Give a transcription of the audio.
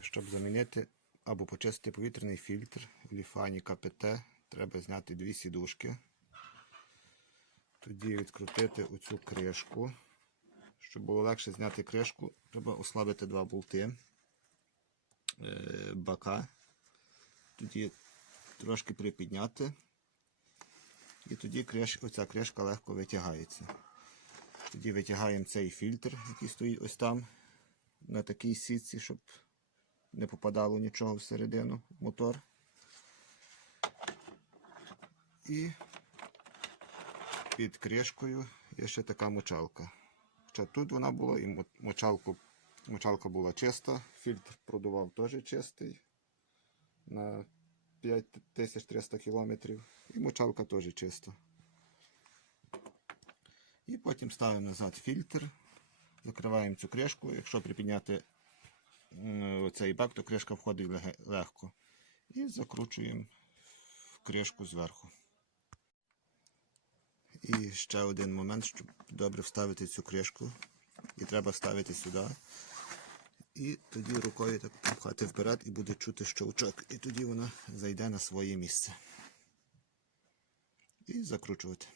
Щоб замінити або почистити повітряний фільтр в ліфані КПТ, треба зняти дві сідушки. Тоді відкрутити оцю кришку. Щоб було легше зняти кришку, треба ослабити два болти е, бака. Тоді трошки припідняти. І тоді оця кришка легко витягається. Тоді витягаємо цей фільтр, який стоїть ось там, на такій сітці, щоб не попадало нічого всередину мотор. І під кришкою є ще така мочалка. Хоча тут вона була і мочалку, мочалка була чиста, фільтр продував теж чистий на 5300 км. І мочалка теж чиста. І потім ставимо назад фільтр, закриваємо цю кришку. Якщо припідняти оцей бак, то кришка входить легко. І закручуємо кришку зверху. І ще один момент, щоб добре вставити цю кришку. І треба ставити сюди. І тоді рукою так пхати вперед і буде чути щелчок. І тоді вона зайде на своє місце. І закручувати.